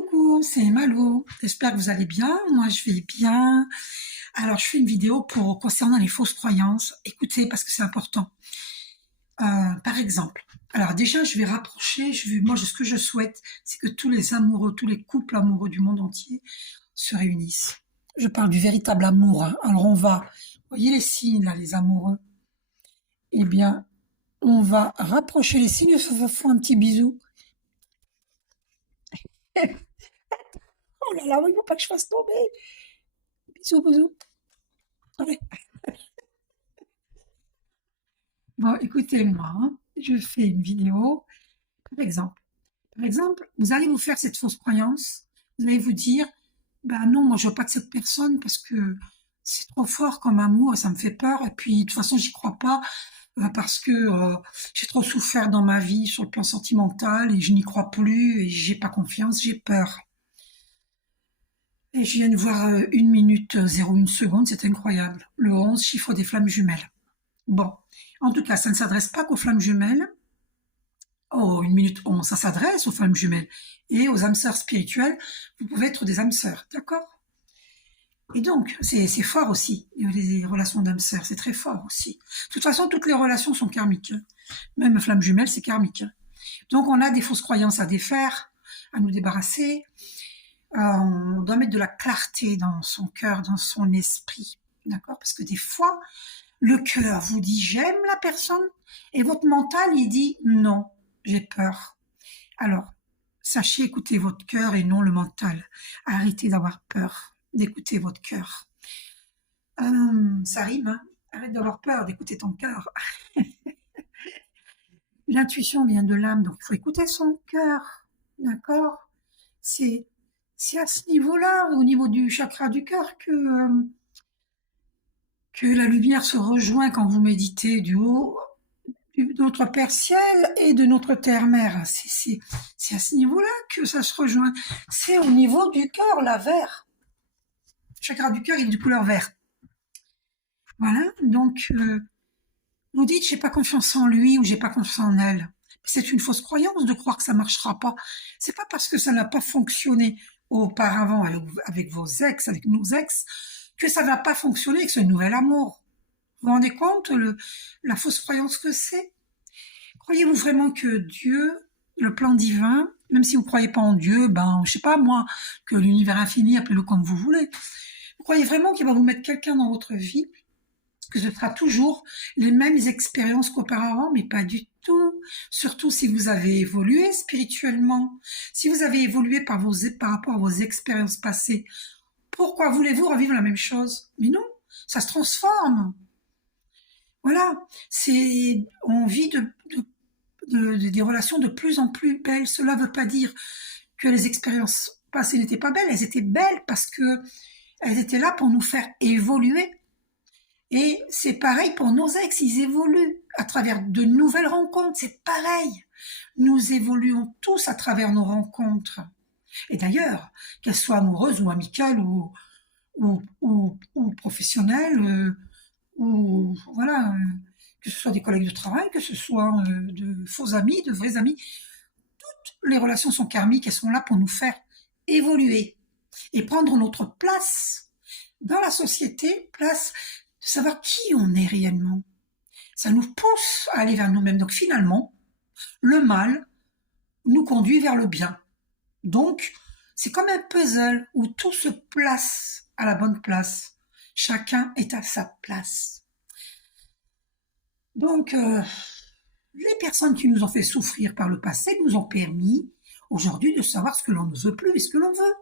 Coucou, c'est Malo. J'espère que vous allez bien. Moi, je vais bien. Alors, je fais une vidéo concernant les fausses croyances. Écoutez, parce que c'est important. Par exemple, alors déjà, je vais rapprocher. Moi, ce que je souhaite, c'est que tous les amoureux, tous les couples amoureux du monde entier se réunissent. Je parle du véritable amour, hein. Alors, vous voyez les signes là, les amoureux. Eh bien, on va rapprocher les signes. Je vous fais un petit bisou. Oh là là, il ne faut pas que je fasse tomber. Bisous, bisous. Allez. Bon, écoutez-moi, hein, je fais une vidéo, par exemple. Par exemple, vous allez vous faire cette fausse croyance, vous allez vous dire, ben non, moi je veux pas de cette personne parce que c'est trop fort comme amour et ça me fait peur. Et puis de toute façon, j'y crois pas parce que j'ai trop souffert dans ma vie sur le plan sentimental et je n'y crois plus et j'ai pas confiance, j'ai peur. Et je viens de voir 1 minute 01 seconde, c'est incroyable. Le 11, chiffre des flammes jumelles. Bon, en tout cas, ça ne s'adresse pas qu'aux flammes jumelles. Oh, 1 minute 11, ça s'adresse aux flammes jumelles et aux âmes sœurs spirituelles. Vous pouvez être des âmes sœurs, d'accord? Et donc, c'est fort aussi, les relations d'âmes sœurs, c'est très fort aussi. De toute façon, toutes les relations sont karmiques, hein. Même flamme jumelle, c'est karmique, hein. Donc, on a des fausses croyances à défaire, à nous débarrasser. On doit mettre de la clarté dans son cœur, dans son esprit, d'accord? Parce que des fois, le cœur vous dit j'aime la personne et votre mental il dit non, j'ai peur. Alors, sachez écouter votre cœur et non le mental. Arrêtez d'avoir peur d'écouter votre cœur. Ça rime, hein? Arrête d'avoir peur d'écouter ton cœur. L'intuition vient de l'âme, donc il faut écouter son cœur, d'accord? C'est à ce niveau-là, au niveau du chakra du cœur, que la lumière se rejoint quand vous méditez du haut de notre Père Ciel et de notre Terre-Mère. C'est à ce niveau-là que ça se rejoint. C'est au niveau du cœur, la vert. Le chakra du cœur, il est de couleur verte. Voilà, donc vous dites j'ai pas confiance en lui ou j'ai pas confiance en elle. C'est une fausse croyance de croire que ça marchera pas. C'est pas parce que ça n'a pas fonctionné auparavant avec vos ex, avec nos ex, que ça va pas fonctionner avec ce nouvel amour. Vous vous rendez compte la fausse croyance que c'est? Croyez-vous vraiment que Dieu, le plan divin, même si vous ne croyez pas en Dieu, je sais pas moi, que l'univers infini, appelez-le comme vous voulez, vous croyez vraiment qu'il va vous mettre quelqu'un dans votre vie, que ce sera toujours les mêmes expériences qu'auparavant, mais pas du tout. Surtout si vous avez évolué spirituellement, si vous avez évolué par rapport à vos expériences passées, pourquoi voulez-vous revivre la même chose? Mais non, ça se transforme. Voilà, on vit des relations de plus en plus belles. Cela ne veut pas dire que les expériences passées n'étaient pas belles. Elles étaient belles parce que elles étaient là pour nous faire évoluer. Et c'est pareil pour nos ex, ils évoluent à travers de nouvelles rencontres. C'est pareil. Nous évoluons tous à travers nos rencontres. Et d'ailleurs, qu'elles soient amoureuses ou amicales ou professionnelles, ou voilà, que ce soit des collègues de travail, que ce soit de faux amis, de vrais amis, toutes les relations sont karmiques, elles sont là pour nous faire évoluer et prendre notre place dans la société, place de savoir qui on est réellement. Ça nous pousse à aller vers nous-mêmes. Donc finalement, le mal nous conduit vers le bien. Donc, c'est comme un puzzle où tout se place à la bonne place. Chacun est à sa place. Donc, les personnes qui nous ont fait souffrir par le passé nous ont permis aujourd'hui de savoir ce que l'on ne veut plus et ce que l'on veut.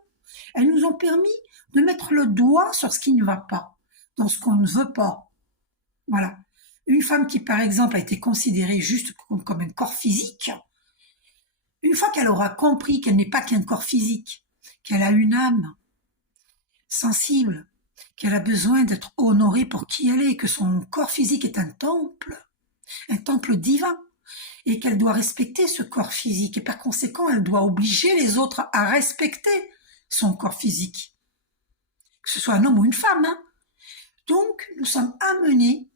Elles nous ont permis de mettre le doigt sur ce qui ne va pas, dans ce qu'on ne veut pas. Voilà. Une femme qui, par exemple, a été considérée juste comme un corps physique, une fois qu'elle aura compris qu'elle n'est pas qu'un corps physique, qu'elle a une âme sensible, qu'elle a besoin d'être honorée pour qui elle est, que son corps physique est un temple divin, et qu'elle doit respecter ce corps physique, et par conséquent, elle doit obliger les autres à respecter son corps physique, que ce soit un homme ou une femme, hein. Donc, nous sommes amenés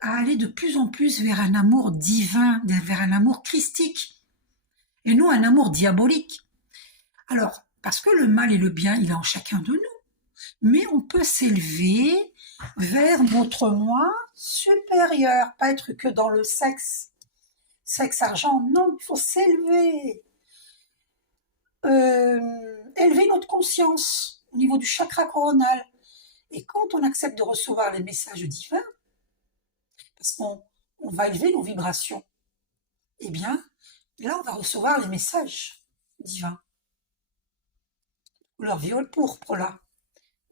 à aller de plus en plus vers un amour divin, vers un amour christique, et non un amour diabolique. Alors, parce que le mal et le bien, il est en chacun de nous. Mais on peut s'élever vers notre moi supérieur, pas être que dans le sexe. Sexe, argent, non, il faut s'élever. Élever notre conscience au niveau du chakra coronal. Et quand on accepte de recevoir les messages divins, parce qu'on va élever nos vibrations, eh bien, là, on va recevoir les messages divins. Couleur viol pourpre, là,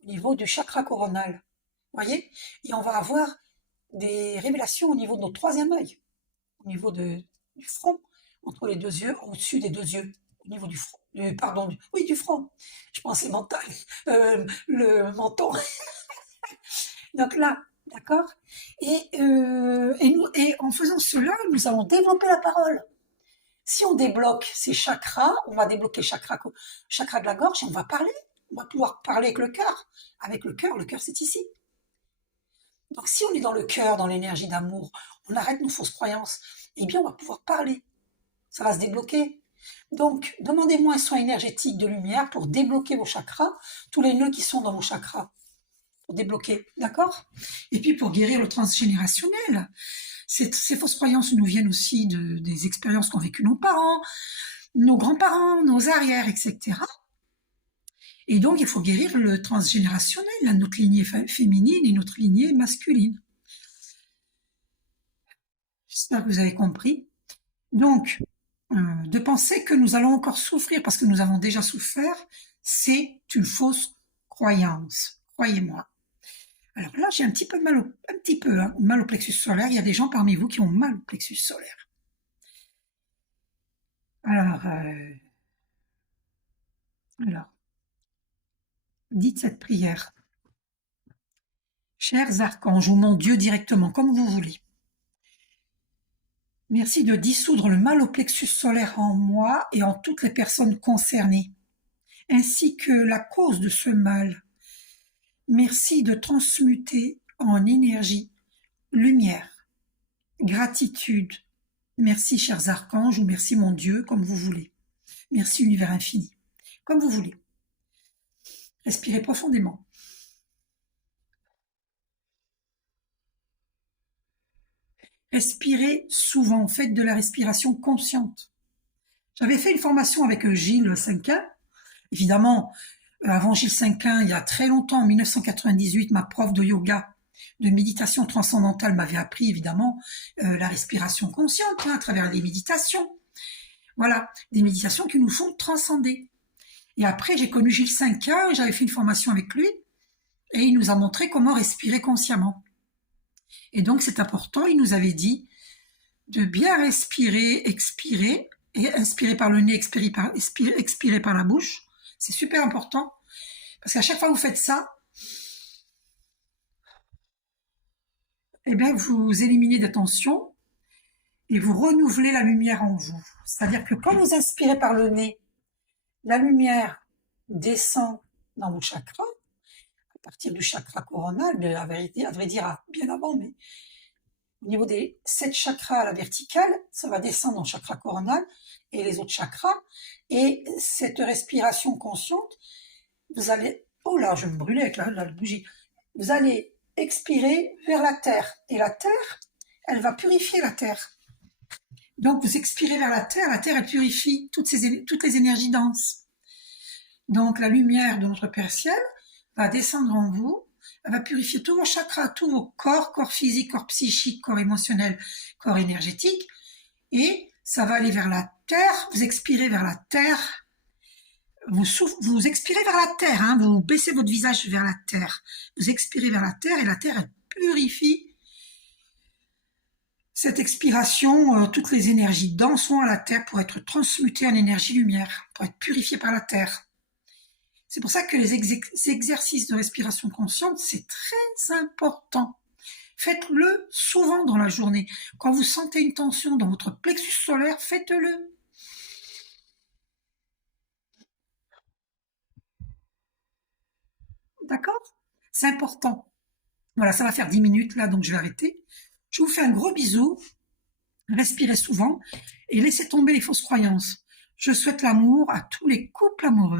au niveau du chakra coronal. Vous voyez? Et on va avoir des révélations au niveau de notre troisième œil, au niveau du front, entre les deux yeux, au-dessus des deux yeux, au niveau du front. Du front. Je pensais mental, le menton. Donc là, d'accord. Et en faisant cela, nous allons développer la parole. Si on débloque ces chakras, on va débloquer le chakra de la gorge et on va parler. On va pouvoir parler avec le cœur. Avec le cœur c'est ici. Donc si on est dans le cœur, dans l'énergie d'amour, on arrête nos fausses croyances, eh bien on va pouvoir parler. Ça va se débloquer. Donc demandez-moi un soin énergétique de lumière pour débloquer vos chakras, tous les nœuds qui sont dans vos chakras. Pour débloquer, d'accord? Et puis pour guérir le transgénérationnel. Ces fausses croyances nous viennent aussi des expériences qu'ont vécues nos parents, nos grands-parents, nos arrières, etc. Et donc, il faut guérir le transgénérationnel, notre lignée féminine et notre lignée masculine. J'espère que vous avez compris. Donc, de penser que nous allons encore souffrir parce que nous avons déjà souffert, c'est une fausse croyance. Croyez-moi. Alors là, j'ai un petit peu mal au plexus solaire. Il y a des gens parmi vous qui ont mal au plexus solaire. Alors, dites cette prière. Chers archanges ou mon Dieu directement, comme vous voulez. Merci de dissoudre le mal au plexus solaire en moi et en toutes les personnes concernées, ainsi que la cause de ce mal. Merci de transmuter en énergie, lumière, gratitude. Merci, chers archanges, ou merci, mon Dieu, comme vous voulez. Merci, univers infini, comme vous voulez. Respirez profondément. Respirez souvent, faites de la respiration consciente. J'avais fait une formation avec Gilles Cinquin. Évidemment, avant Gilles Cinquin, il y a très longtemps, en 1998, ma prof de yoga, de méditation transcendantale m'avait appris évidemment la respiration consciente à travers les méditations. Voilà, des méditations qui nous font transcender. Et après, j'ai connu Gilles Cinquin, j'avais fait une formation avec lui, et il nous a montré comment respirer consciemment. Et donc, c'est important, il nous avait dit de bien respirer, expirer, et inspirer par le nez, expirer par la bouche. C'est super important, parce qu'à chaque fois que vous faites ça, eh bien, vous éliminez des tensions et vous renouvelez la lumière en vous. C'est-à-dire que quand vous inspirez par le nez, la lumière descend dans vos chakras, à partir du chakra coronal, à vrai dire, bien avant, mais au niveau des 7 chakras à la verticale, ça va descendre dans le chakra coronal et les autres chakras. Et cette respiration consciente, vous allez... Oh là, je me brûlais avec la bougie. Vous allez expirer vers la terre. Et la terre, elle va purifier la terre. Donc, vous expirez vers la terre, elle purifie toutes les énergies denses. Donc, la lumière de notre Père Ciel va descendre en vous, elle va purifier tous vos chakras, tous vos corps physique, corps psychique, corps émotionnel, corps énergétique, et ça va aller vers la terre, vous expirez vers la terre, vous expirez vers la terre, hein, vous baissez votre visage vers la terre, vous expirez vers la terre, et la terre, elle purifie. Cette expiration, toutes les énergies denses vont à la terre pour être transmutées en énergie lumière, pour être purifiées par la terre. C'est pour ça que les exercices de respiration consciente, c'est très important. Faites-le souvent dans la journée. Quand vous sentez une tension dans votre plexus solaire, faites-le. D'accord? C'est important. Voilà, ça va faire 10 minutes là, donc je vais arrêter. Je vous fais un gros bisou. Respirez souvent et laissez tomber les fausses croyances. Je souhaite l'amour à tous les couples amoureux.